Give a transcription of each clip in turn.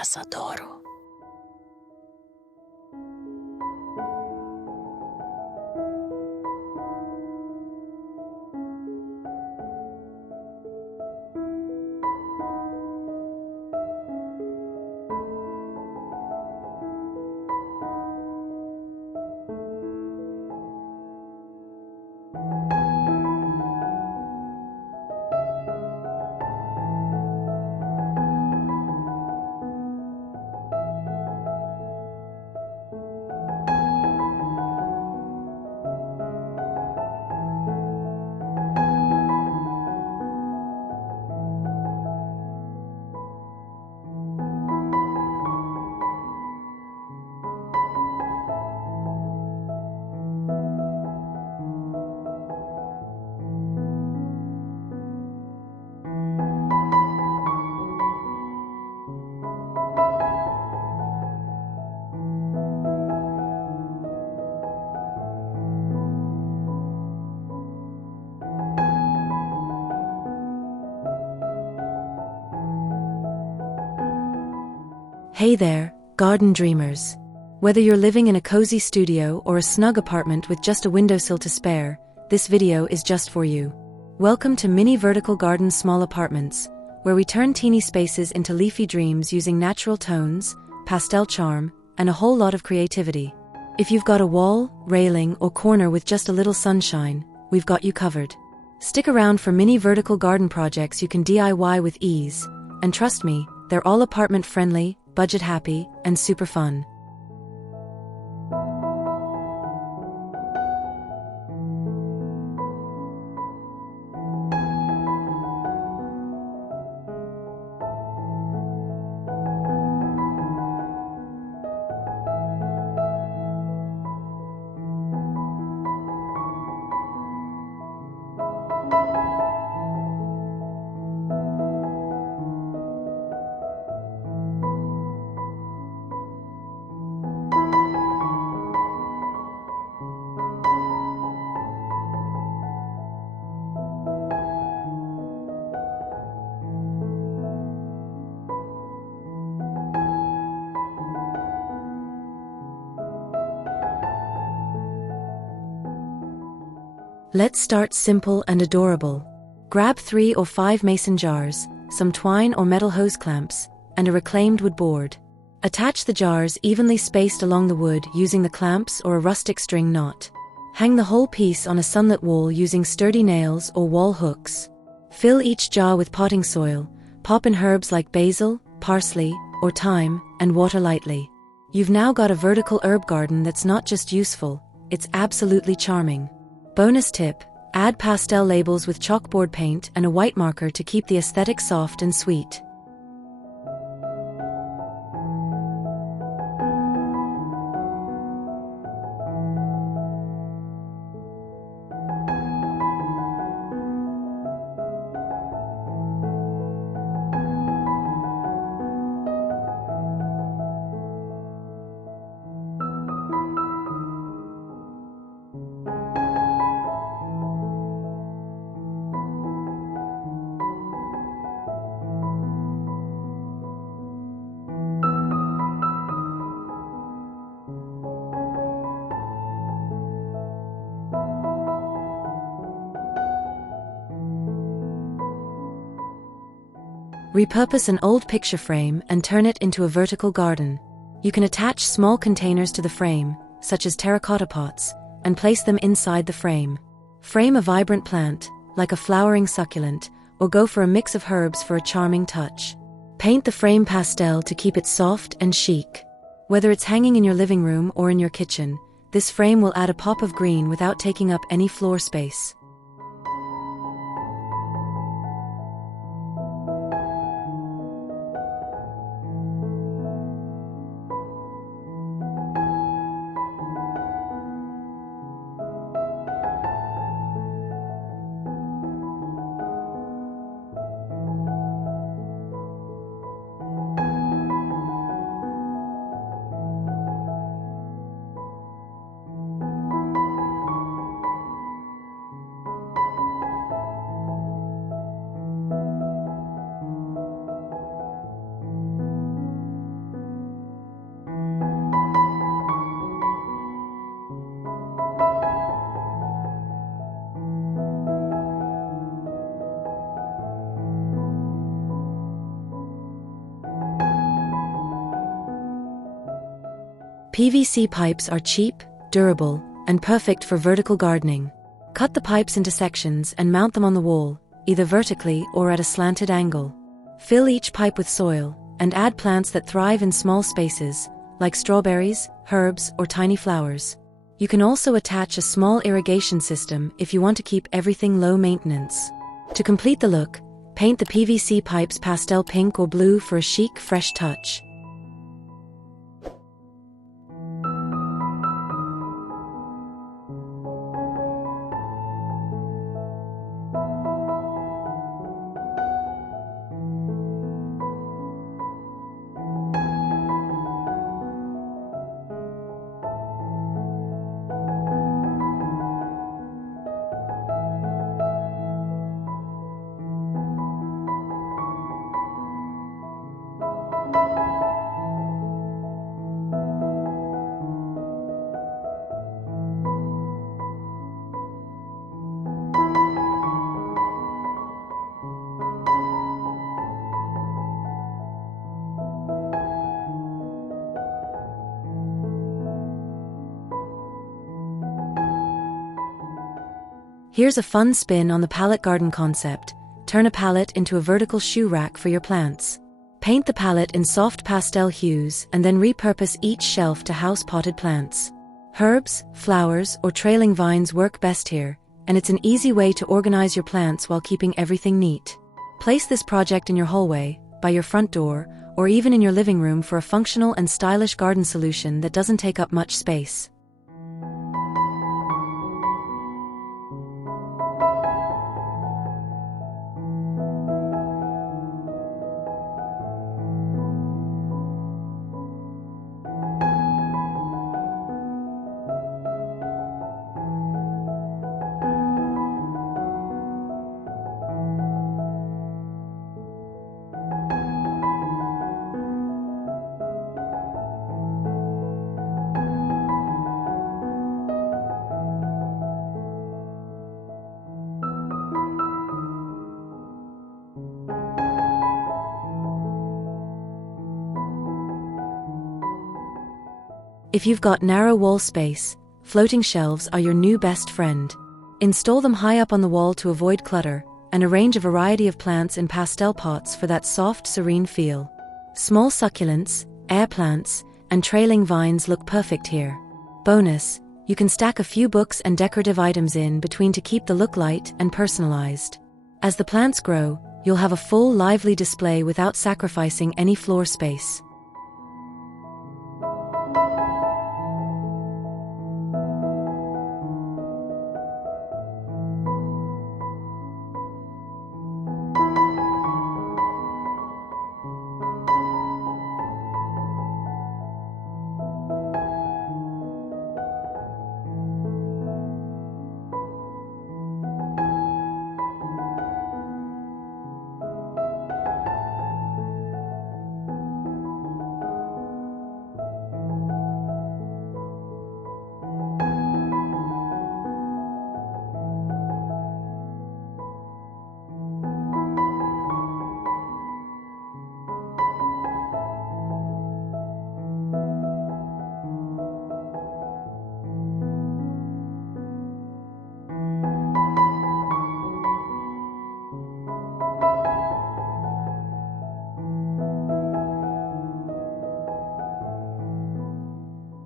las adoro. Hey there, garden dreamers. Whether you're living in a cozy studio or a snug apartment with just a windowsill to spare, this video is just for you. Welcome to Mini Vertical Garden Small Apartments, where we turn teeny spaces into leafy dreams using natural tones, pastel charm, and a whole lot of creativity. If you've got a wall, railing, or corner with just a little sunshine, we've got you covered. Stick around for mini vertical garden projects you can DIY with ease, and trust me, they're all apartment-friendly, budget-happy, and super fun. Let's start simple and adorable. Grab 3 or 5 mason jars, some twine or metal hose clamps, and a reclaimed wood board. Attach the jars evenly spaced along the wood using the clamps or a rustic string knot. Hang the whole piece on a sunlit wall using sturdy nails or wall hooks. Fill each jar with potting soil, pop in herbs like basil, parsley, or thyme, and water lightly. You've now got a vertical herb garden that's not just useful, it's absolutely charming. Bonus tip: add pastel labels with chalkboard paint and a white marker to keep the aesthetic soft and sweet. Repurpose an old picture frame and turn it into a vertical garden. You can attach small containers to the frame, such as terracotta pots, and place them inside the frame. Frame a vibrant plant, like a flowering succulent, or go for a mix of herbs for a charming touch. Paint the frame pastel to keep it soft and chic. Whether it's hanging in your living room or in your kitchen, this frame will add a pop of green without taking up any floor space. PVC pipes are cheap, durable, and perfect for vertical gardening. Cut the pipes into sections and mount them on the wall, either vertically or at a slanted angle. Fill each pipe with soil, and add plants that thrive in small spaces, like strawberries, herbs, or tiny flowers. You can also attach a small irrigation system if you want to keep everything low maintenance. To complete the look, paint the PVC pipes pastel pink or blue for a chic, fresh touch. Here's a fun spin on the pallet garden concept. Turn a pallet into a vertical shoe rack for your plants. Paint the pallet in soft pastel hues and then repurpose each shelf to house potted plants. Herbs, flowers, or trailing vines work best here, and it's an easy way to organize your plants while keeping everything neat. Place this project in your hallway, by your front door, or even in your living room for a functional and stylish garden solution that doesn't take up much space. If you've got narrow wall space, floating shelves are your new best friend. Install them high up on the wall to avoid clutter, and arrange a variety of plants in pastel pots for that soft, serene feel. Small succulents, air plants, and trailing vines look perfect here. Bonus, you can stack a few books and decorative items in between to keep the look light and personalized. As the plants grow, you'll have a full, lively display without sacrificing any floor space.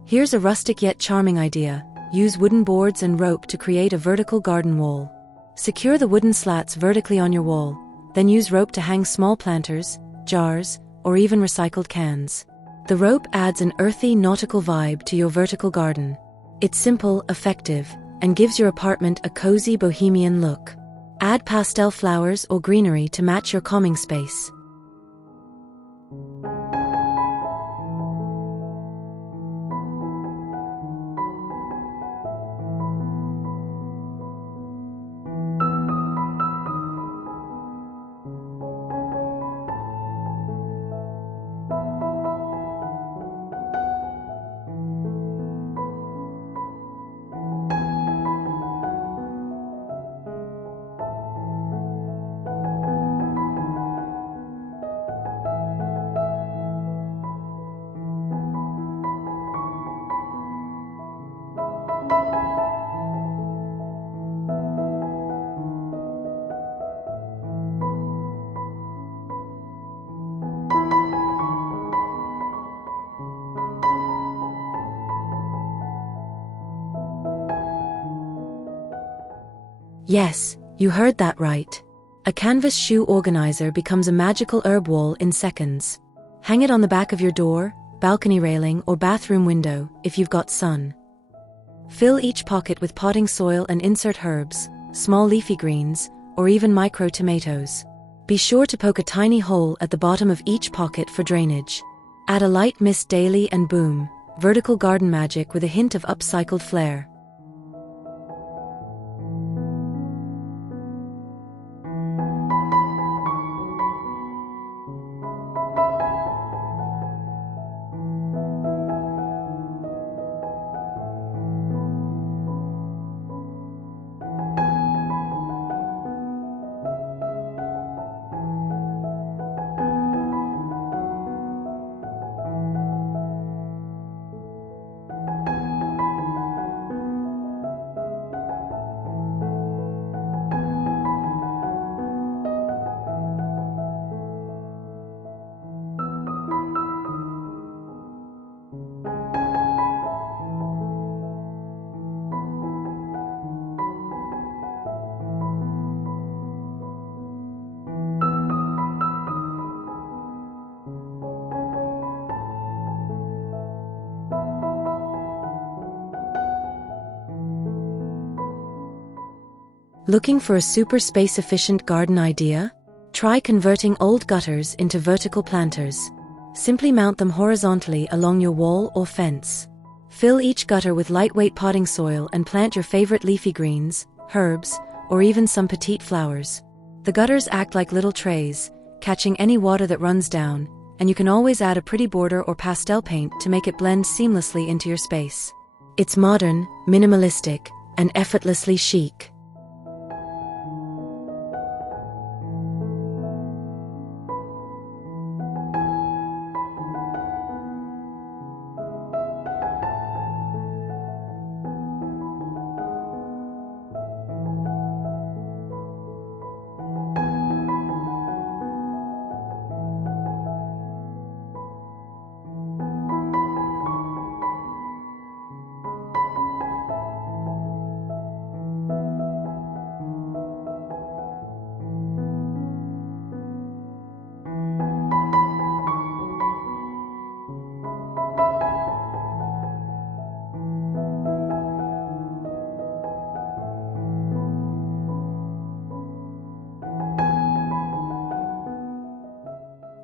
Here's a rustic yet charming idea. Use wooden boards and rope to create a vertical garden wall. Secure the wooden slats vertically on your wall, then use rope to hang small planters, jars, or even recycled cans. The rope adds an earthy, nautical vibe to your vertical garden. It's simple, effective, and gives your apartment a cozy, bohemian look. Add pastel flowers or greenery to match your calming space. Yes, you heard that right. A canvas shoe organizer becomes a magical herb wall in seconds. Hang it on the back of your door, balcony railing, or bathroom window if you've got sun. Fill each pocket with potting soil and insert herbs, small leafy greens, or even micro tomatoes. Be sure to poke a tiny hole at the bottom of each pocket for drainage. Add a light mist daily and boom, vertical garden magic with a hint of upcycled flair. Looking for a super space-efficient garden idea? Try converting old gutters into vertical planters. Simply mount them horizontally along your wall or fence. Fill each gutter with lightweight potting soil and plant your favorite leafy greens, herbs, or even some petite flowers. The gutters act like little trays, catching any water that runs down, and you can always add a pretty border or pastel paint to make it blend seamlessly into your space. It's modern, minimalistic, and effortlessly chic.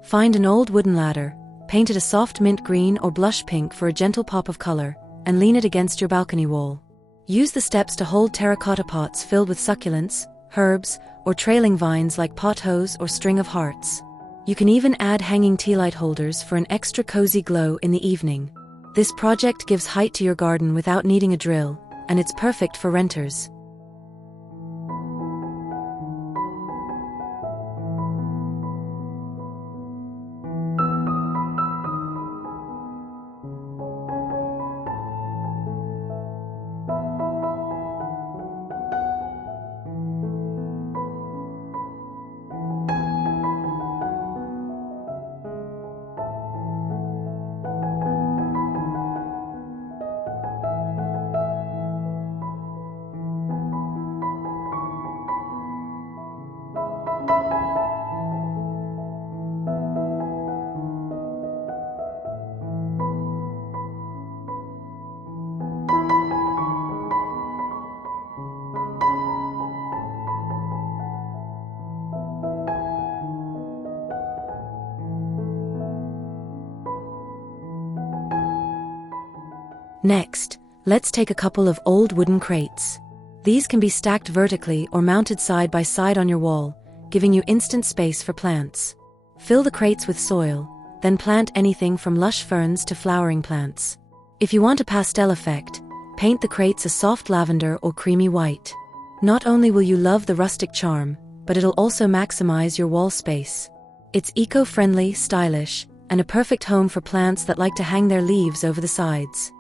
Find an old wooden ladder, paint it a soft mint green or blush pink for a gentle pop of color, and lean it against your balcony wall. Use the steps to hold terracotta pots filled with succulents, herbs, or trailing vines like pothos or string of hearts. You can even add hanging tea light holders for an extra cozy glow in the evening. This project gives height to your garden without needing a drill, and it's perfect for renters. Next, let's take a couple of old wooden crates. These can be stacked vertically or mounted side by side on your wall, giving you instant space for plants. Fill the crates with soil, then plant anything from lush ferns to flowering plants. If you want a pastel effect, paint the crates a soft lavender or creamy white. Not only will you love the rustic charm, but it'll also maximize your wall space. It's eco-friendly, stylish, and a perfect home for plants that like to hang their leaves over the sides.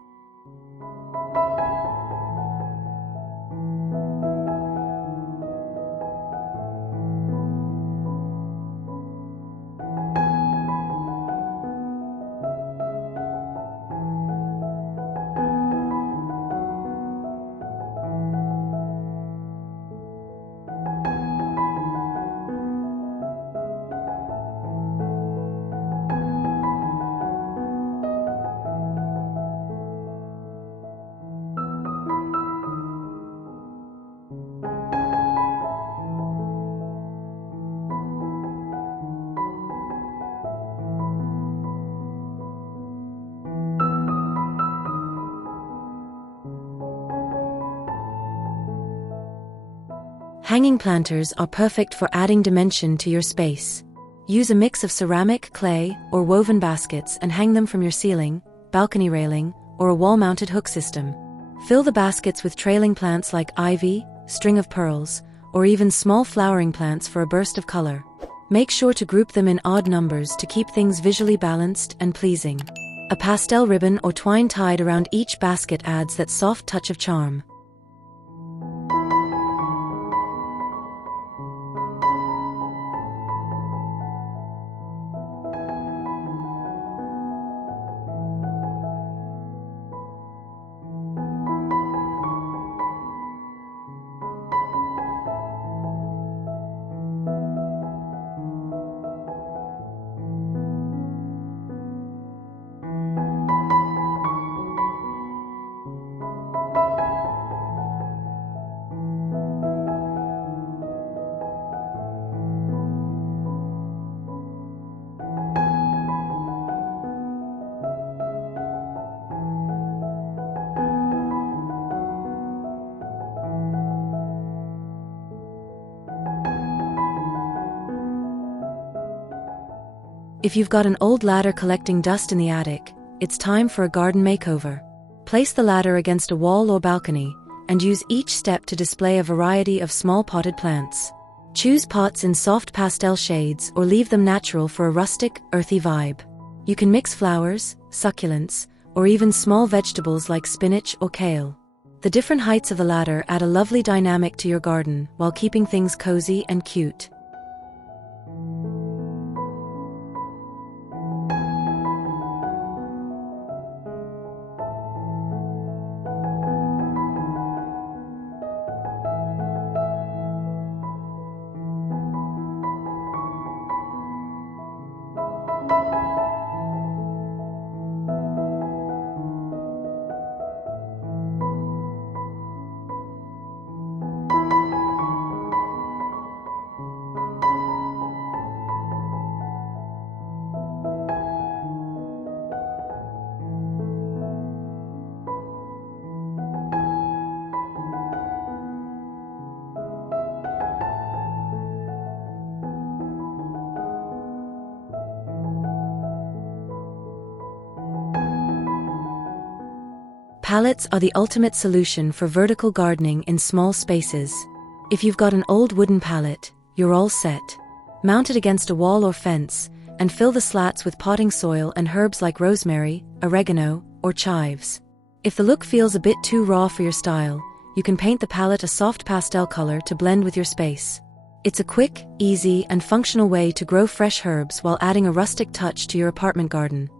Hanging planters are perfect for adding dimension to your space. Use a mix of ceramic, clay, or woven baskets and hang them from your ceiling, balcony railing, or a wall-mounted hook system. Fill the baskets with trailing plants like ivy, string of pearls, or even small flowering plants for a burst of color. Make sure to group them in odd numbers to keep things visually balanced and pleasing. A pastel ribbon or twine tied around each basket adds that soft touch of charm. If you've got an old ladder collecting dust in the attic, it's time for a garden makeover. Place the ladder against a wall or balcony, and use each step to display a variety of small potted plants. Choose pots in soft pastel shades or leave them natural for a rustic, earthy vibe. You can mix flowers, succulents, or even small vegetables like spinach or kale. The different heights of the ladder add a lovely dynamic to your garden while keeping things cozy and cute. Pallets are the ultimate solution for vertical gardening in small spaces. If you've got an old wooden pallet, you're all set. Mount it against a wall or fence, and fill the slats with potting soil and herbs like rosemary, oregano, or chives. If the look feels a bit too raw for your style, you can paint the palette a soft pastel color to blend with your space. It's a quick, easy, and functional way to grow fresh herbs while adding a rustic touch to your apartment garden.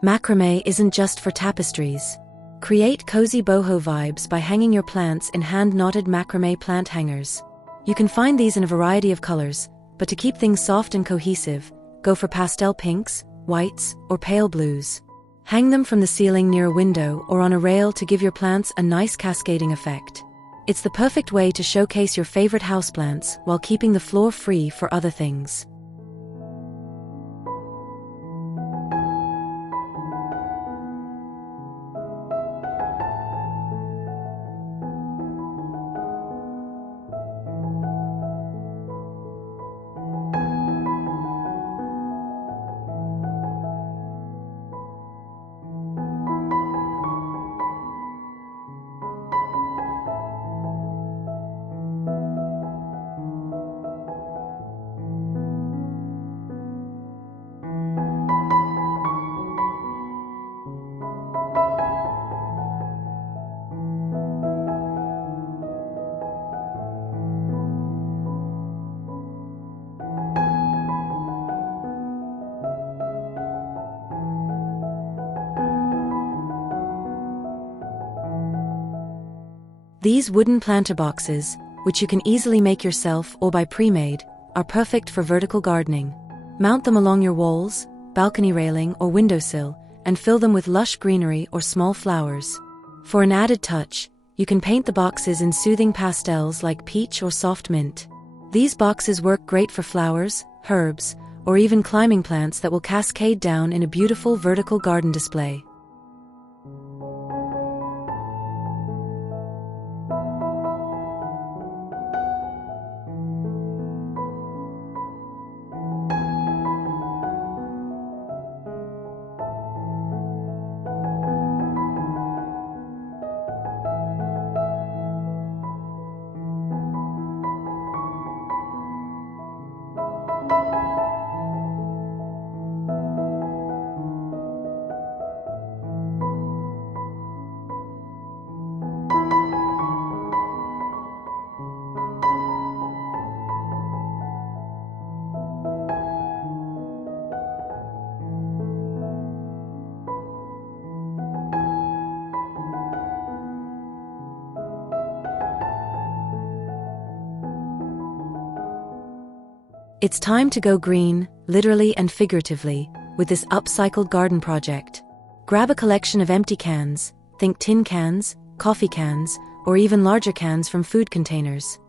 Macrame isn't just for tapestries. Create cozy boho vibes by hanging your plants in hand-knotted macrame plant hangers. You can find these in a variety of colors, but to keep things soft and cohesive, go for pastel pinks, whites, or pale blues. Hang them from the ceiling near a window or on a rail to give your plants a nice cascading effect. It's the perfect way to showcase your favorite houseplants while keeping the floor free for other things. These wooden planter boxes, which you can easily make yourself or buy pre-made, are perfect for vertical gardening. Mount them along your walls, balcony railing or windowsill, and fill them with lush greenery or small flowers. For an added touch, you can paint the boxes in soothing pastels like peach or soft mint. These boxes work great for flowers, herbs, or even climbing plants that will cascade down in a beautiful vertical garden display. It's time to go green, literally and figuratively, with this upcycled garden project. Grab a collection of empty cans, think tin cans, coffee cans, or even larger cans from food containers.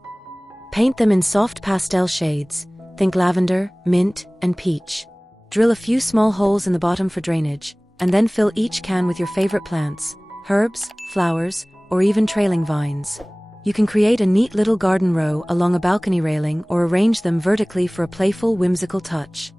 Paint them in soft pastel shades, think lavender, mint, and peach. Drill a few small holes in the bottom for drainage, and then fill each can with your favorite plants, herbs, flowers, or even trailing vines. You can create a neat little garden row along a balcony railing or arrange them vertically for a playful, whimsical touch.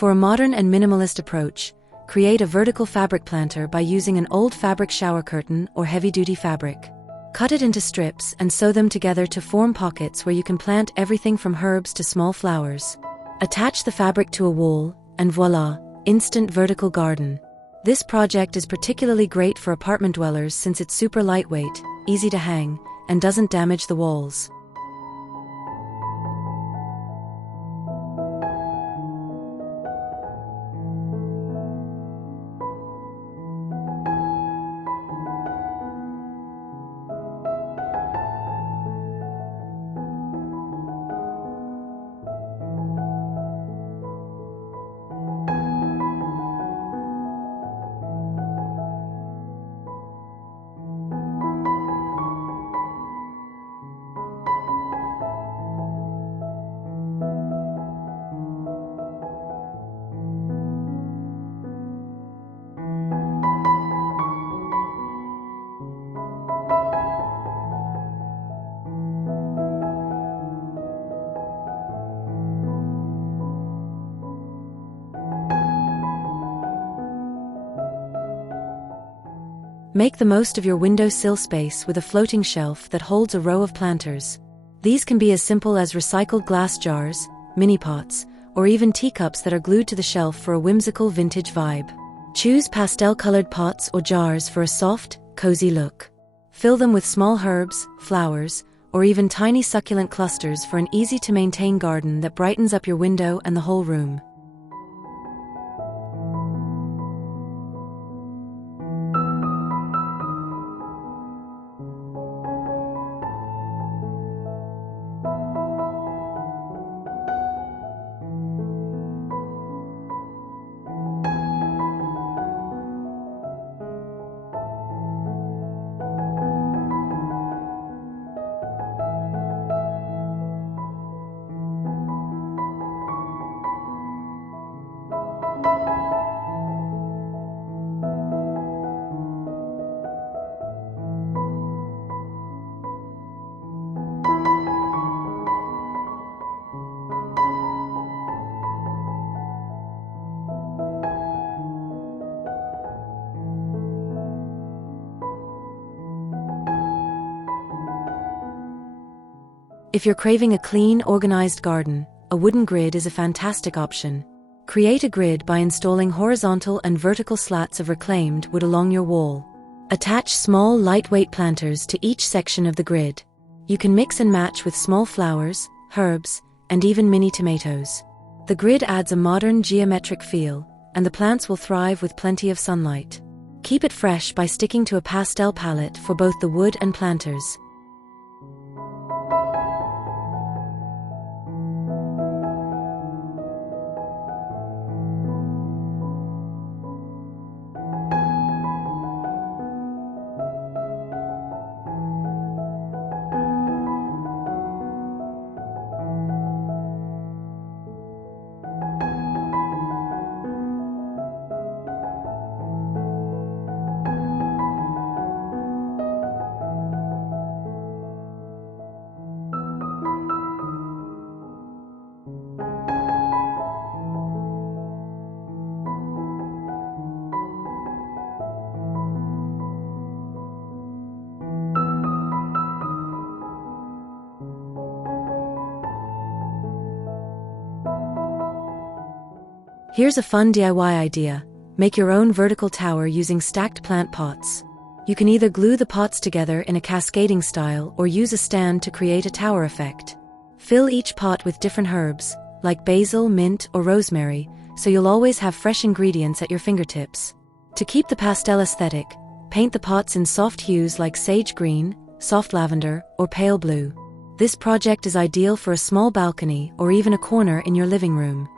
For a modern and minimalist approach, create a vertical fabric planter by using an old fabric shower curtain or heavy-duty fabric. Cut it into strips and sew them together to form pockets where you can plant everything from herbs to small flowers. Attach the fabric to a wall, and voila, instant vertical garden. This project is particularly great for apartment dwellers since it's super lightweight, easy to hang, and doesn't damage the walls. Make the most of your windowsill space with a floating shelf that holds a row of planters. These can be as simple as recycled glass jars, mini pots, or even teacups that are glued to the shelf for a whimsical vintage vibe. Choose pastel-colored pots or jars for a soft, cozy look. Fill them with small herbs, flowers, or even tiny succulent clusters for an easy-to-maintain garden that brightens up your window and the whole room. If you're craving a clean, organized garden, a wooden grid is a fantastic option. Create a grid by installing horizontal and vertical slats of reclaimed wood along your wall. Attach small, lightweight planters to each section of the grid. You can mix and match with small flowers, herbs, and even mini tomatoes. The grid adds a modern geometric feel, and the plants will thrive with plenty of sunlight. Keep it fresh by sticking to a pastel palette for both the wood and planters. Here's a fun DIY idea. Make your own vertical tower using stacked plant pots. You can either glue the pots together in a cascading style or use a stand to create a tower effect. Fill each pot with different herbs, like basil, mint, or rosemary, so you'll always have fresh ingredients at your fingertips. To keep the pastel aesthetic, paint the pots in soft hues like sage green, soft lavender, or pale blue. This project is ideal for a small balcony or even a corner in your living room.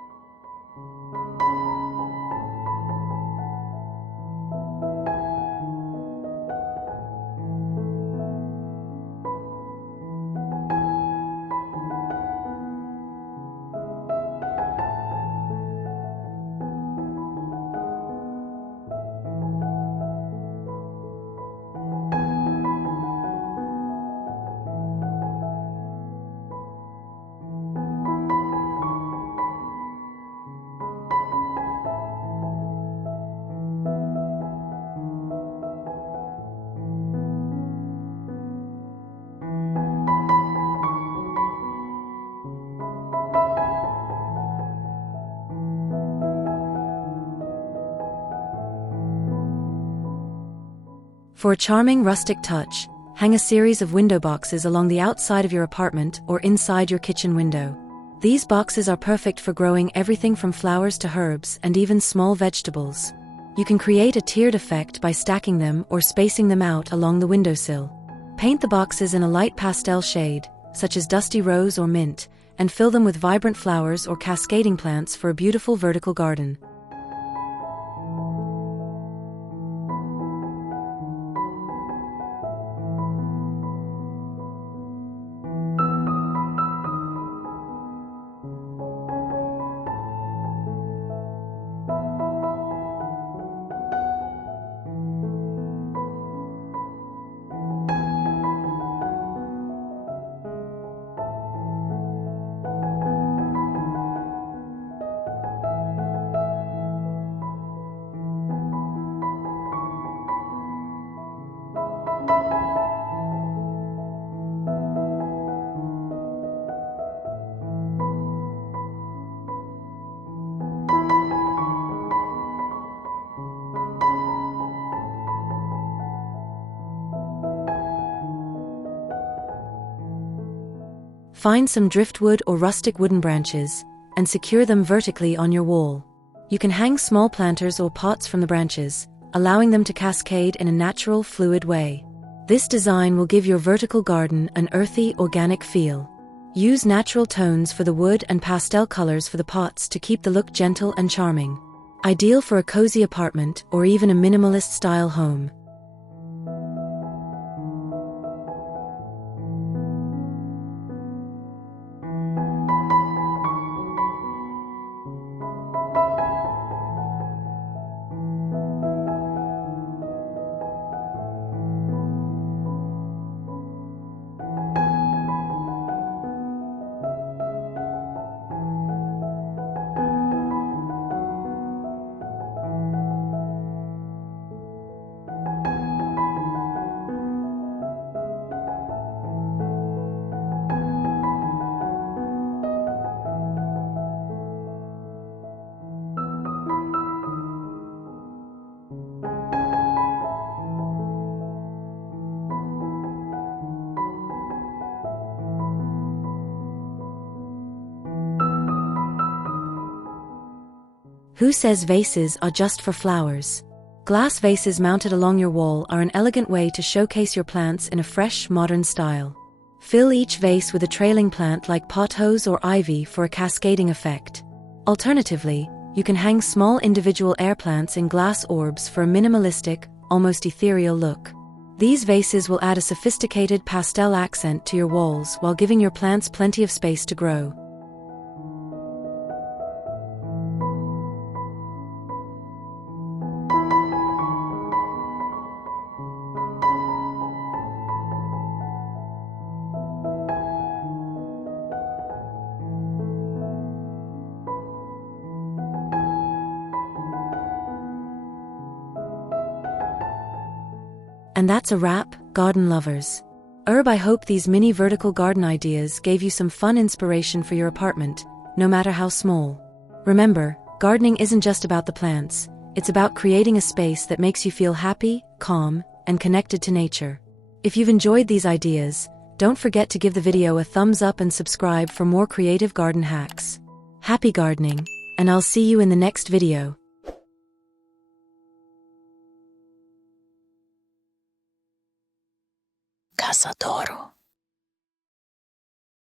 For a charming rustic touch, hang a series of window boxes along the outside of your apartment or inside your kitchen window. These boxes are perfect for growing everything from flowers to herbs and even small vegetables. You can create a tiered effect by stacking them or spacing them out along the windowsill. Paint the boxes in a light pastel shade, such as dusty rose or mint, and fill them with vibrant flowers or cascading plants for a beautiful vertical garden. Find some driftwood or rustic wooden branches, and secure them vertically on your wall. You can hang small planters or pots from the branches, allowing them to cascade in a natural, fluid way. This design will give your vertical garden an earthy, organic feel. Use natural tones for the wood and pastel colors for the pots to keep the look gentle and charming. Ideal for a cozy apartment or even a minimalist-style home. Who says vases are just for flowers? Glass vases mounted along your wall are an elegant way to showcase your plants in a fresh, modern style. Fill each vase with a trailing plant like pothos or ivy for a cascading effect. Alternatively, you can hang small individual air plants in glass orbs for a minimalistic, almost ethereal look. These vases will add a sophisticated pastel accent to your walls while giving your plants plenty of space to grow. And that's a wrap, garden lovers. I hope these mini vertical garden ideas gave you some fun inspiration for your apartment, no matter how small. Remember, gardening isn't just about the plants, it's about creating a space that makes you feel happy, calm, and connected to nature. If you've enjoyed these ideas, don't forget to give the video a thumbs up and subscribe for more creative garden hacks. Happy gardening, and I'll see you in the next video. Casadoro.